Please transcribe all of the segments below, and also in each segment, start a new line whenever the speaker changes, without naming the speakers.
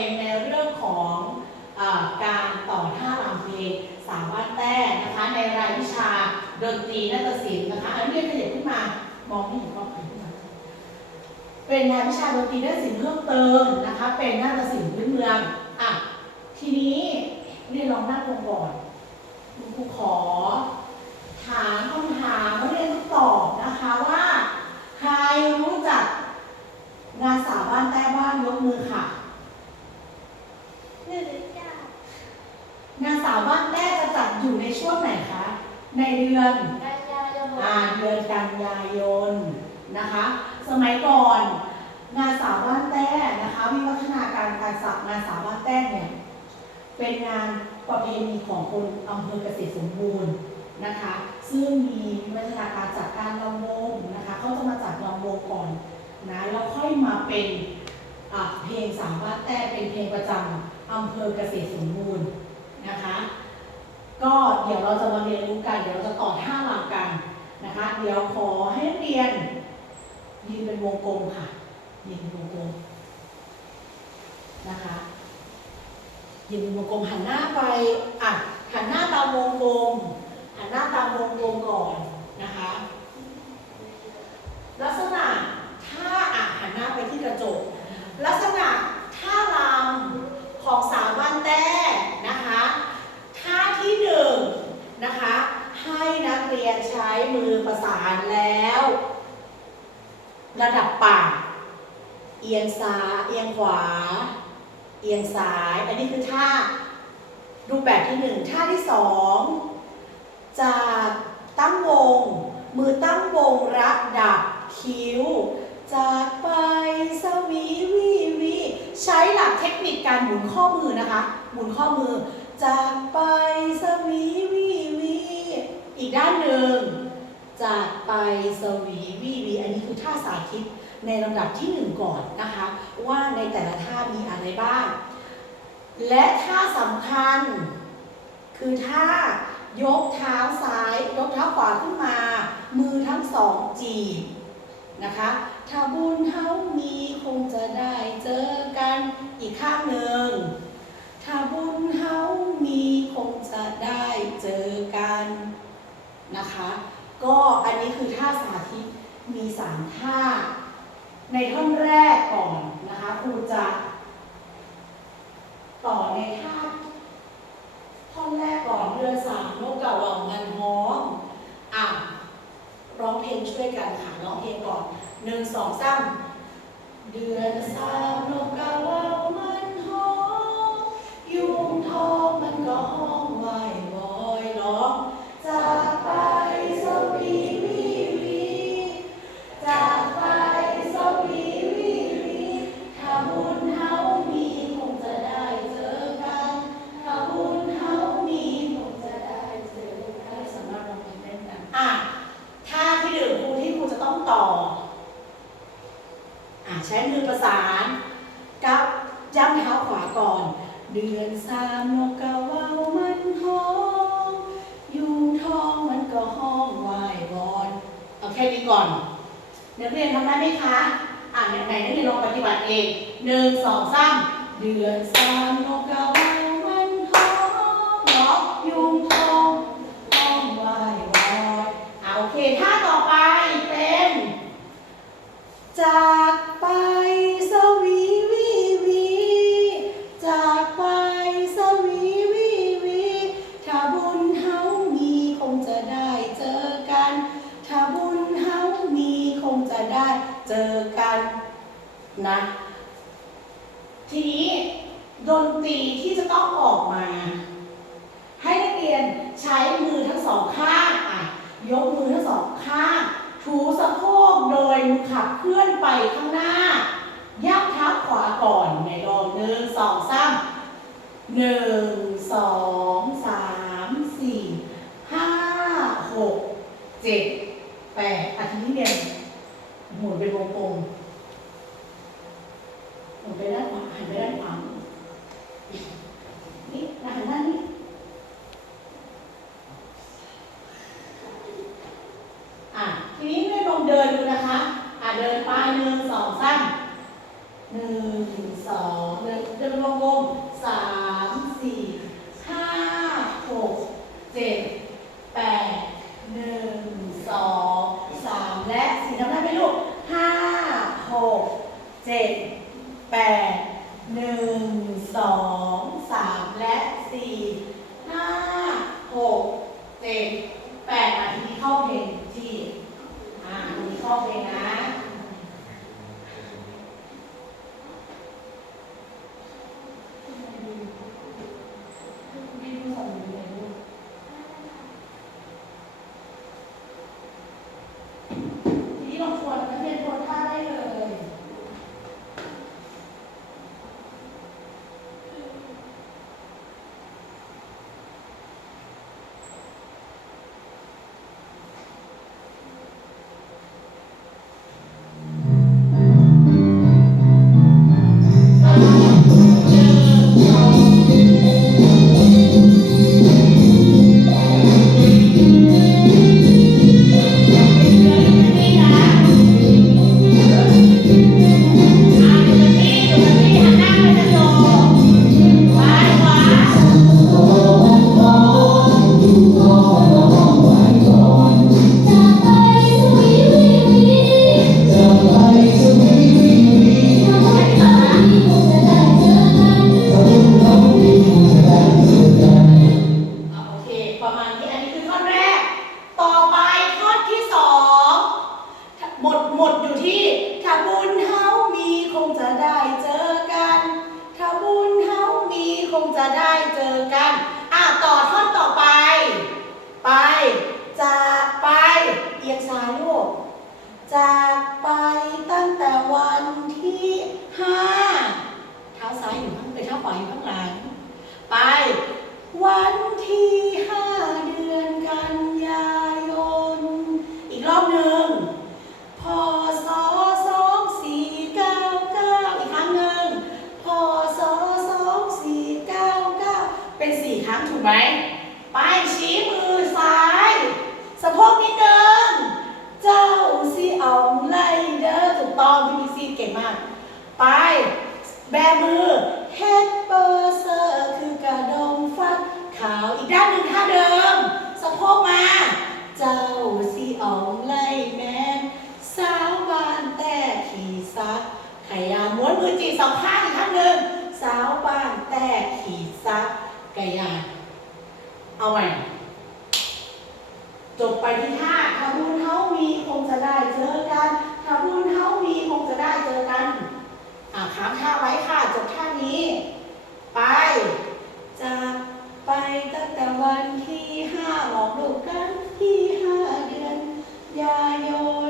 เป็
นในเรื่องของอการต่อท่ารำเพลงสามบ้านแต้นะคะในรายวิชาดนตรีนาฏศิลป์นะคะอันนี้ขยับขึ้นมามองไม่เห็นก็ขึ้นมาเป็นรายวิชาดนตรีนาฏศิลป์เพิ่มเติมนะคะ เป็นนาฏศิลป์พื้นเมืองอะทีนี้เรียนลองนั่งลงก่อนคุณครูขอ ถามคำถามนักเรียนต้องตอบนะคะว่า ใครรู้จักงานสาวบ้านแต้บ้านยกมือค่ะ
หนูรู้จัก
งานสาวบ้านแต้จะจัดอยู่ในช่วงไหนคะ ในเดือน
กันยายน
อ่าเดือนกันยายนนะคะ สมัยก่อน งานสาวบ้านแต้นะคะ วิวัฒนาการการสักงานสาวบ้านแต้เนี่ยเป็นงานประเพณีของคนอำเภอเกษตรสมบูรณ์นะคะ ซึ่งมีวิวัฒนาการจากการลำวงนะคะเขาจะมาจัดลำวงก่อนนะแล้วค่อยมาเป็นเพลงสาวบ้านแต้เป็นเพลงประจำอำเภอเกษตรสมบูรณ์นะคะก็เดี๋ยวเราจะมาเรียนรู้กัน เดี๋ยวเราจะต่อท่าลังกันนะคะ เดี๋ยวขอให้นักเรียนยืนเป็นวงกลมค่ะยืนเป็นวงกลม นะคะยืนวงกลมหันหน้าไปอะหันหน้าตามวงกลมหันหน้าตามวงกลมก่อนนะคะ ลักษณะท่าอะหันหน้าไปที่กระจก ลักษณะท่ารำของสาวบ้านแต้นะคะ ท่าที่หนึ่งนะคะ ให้นักเรียนใช้มือประสานแล้ว ระดับปาก เอียงซ้ายเอียงขวา เอียงซ้าย อันนี้คือท่ารูป แบบที่หนึ่งท่าที่สองจะตั้งวง มือตั้งวงระดับคิ้ว จากไปสวีวีวีใช้หลักเทคนิคการหมุนข้อมือนะคะ หมุนข้อมือ จากไปสวีวีวีอีกด้านหนึ่ง จากไปสวีวีวีอันนี้คือท่าสาธิตในลำดับที่หนึ่งก่อนนะคะ ว่าในแต่ละท่ามีอะไรบ้าง และท่าสำคัญ คือท่ายกเท้าซ้าย ยกเท้าขวาขึ้นมา มือทั้งสองจีบนะคะ ถ้าบุญเฮามีคงจะได้เจอกันอีกข้างหนึ่ง ถ้าบุญเฮามีคงจะได้เจอกันนะคะ ก็อันนี้คือท่าสาธิตมีสามท่า ในท่อนแรกก่อนนะคะครูจะ ต่อในท่าท่อนแรกก่อนเดือนสามนกกระหว่างันฮ้องอะร้องเพลงช่วยกันค่ะร้องเพลงก่อนหนึ่งสองสามเดือนสามนกกระว่ามันฮ้องยุงทองมันก็ห้องไหววอยร้องจา ค่นี้ก่อนนักเรียนทำได้ไหมคะอ่านไหนๆนักเรียนลองปฏิบัติเองหนึ่งสองสามเดือนสามนกกระเหว่ามันหองเนาะยุงทองห้องไหววอนอ่าโอเคท่าต่อไปเป็นจา ถูกไหม ไปชี้มือซ้าย สะโพกนิ
ดนึ
ง เจ้าซีเอาไลเดอร์ถูกต้องพี่พีซีเก่งมาก ไป แบมือเฮดเบอร์เซอร์คือกระดองฟัดขาว อีกด้านหนึ่งท่าเดิม ค้ามข้าไว้ค่ะ จบท่านี้ ไปจะไปตั้งแต่วันที่ห้าหลอกลูกกันที่ห้าเดือนยาโยน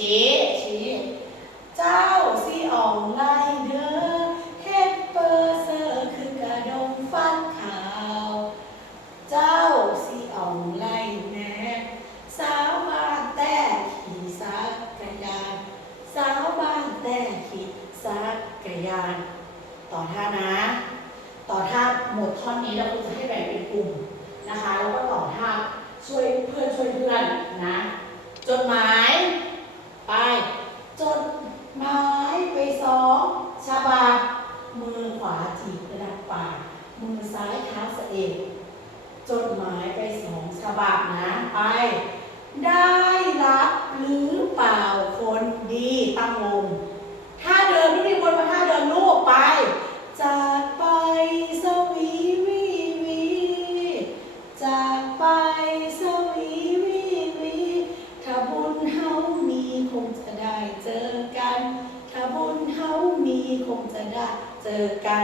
ชี้ชี้เจ้าสิอ่องไล่เด้อเฮ็เปอร์เซอร์คือกระดงฟันขาว เจ้าสิอองไล่แม่สาวบ้านแต่ขี่สักกยานสาวบ้านแต่ขี่สักกยาน ต่อท่านะ ต่อท่าหมดท่อนนี้เราจะให้แบ่งเป็นกลุ่มนะคะ แล้วก็ต่อท่าช่วยเพื่อนช่วยเพื่อนนะ จดหมาย ไป จดหมายไปสองฉบับมือขวาถีบกระดัษปากมือซ้ายเท้าสะเอวจดหมายไปสองฉบับนะ ไป ได้รับ